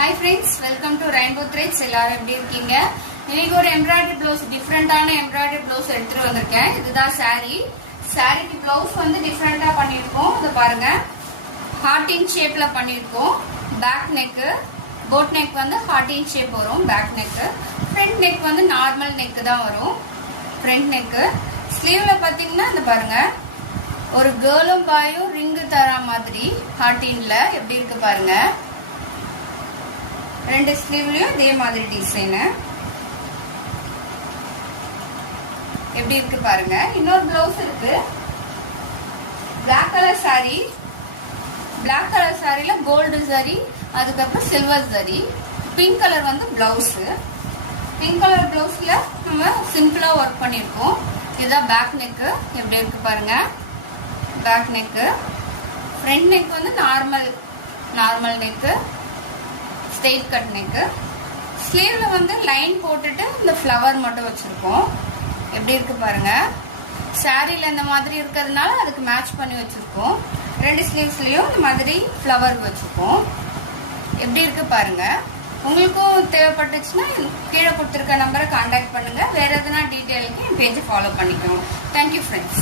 Hi friends, welcome to Rainbow Threads. எல்லாரும் எப்படி இருக்கீங்க? இன்னைக்கு ஒரு எம்ப்ராய்டரி ப்ளவுஸ் டிஃபரெண்டான எம்ப்ராய்டரி ப்ளவுஸ் எடுத்துட்டு வந்திருக்கேன். இதுதான் saree. சாரிக்கு ப்ளவுஸ் வந்து டிஃபரெண்டா பண்ணிருக்கோம். இத பாருங்க. ஹார்டின் ஷேப்ல பண்ணிருக்கோம். பேக் நெக், போட் நெக் வந்து ஹார்டின் ஷேப் வரும் பேக் நெக். ஃப்ரண்ட் நெக் வந்து நார்மல் நெக் தான் வரும். Front neck. ஸ்லீவ்ல பாத்தீங்கன்னா இந்த பாருங்க. ஒரு கேர்ளும் பாயும் ரிங் தர மாதிரி ஹார்டின்ல எப்படி இருக்கு பாருங்க. ரெண்டு ஸ்லீவ்லயும் இதே மாதிரி டிசைன் எப்படி இருக்கு பாருங்க. இன்னொரு பிளவுஸ் இருக்கு. Black colour sari, black colour சாரில கோல்டு சாரி, அதுக்கப்புறம் சில்வர் சாரி. பிங்க் கலர் வந்து பிளவுஸ். பிங்க் கலர் பிளவுஸ்ல நம்ம சிம்பிளா ஒர்க் பண்ணிருக்கோம். இதுதான் பேக் நெக் எப்படி இருக்கு பாருங்க. Back neck. ஃப்ரண்ட் நெக் வந்து normal neck, straight cut neck. ஸ்லீவ்ல வந்து லைன் போட்டுட்டு இந்த ஃப்ளவர் மட்டும் வச்சிருக்கோம். எப்படி இருக்கு பாருங்க. சாரில இந்த மாதிரி இருக்கிறதுனால அதுக்கு மேட்ச் பண்ணி வச்சிருக்கோம். ரெண்டு ஸ்லீவ்ஸ்லயும் இந்த மாதிரி ஃப்ளவர் வச்சிருக்கோம். எப்படி இருக்கு பாருங்க. உங்களுக்கும் தேவைப்பட்டுச்சுன்னா கீழே கொடுத்துருக்க நம்பரை கான்டாக்ட் பண்ணுங்க. வேற எதுனா டீட்டெயிலுக்கு என் பேஜை ஃபாலோ பண்ணிக்கோங்க. Thank you friends.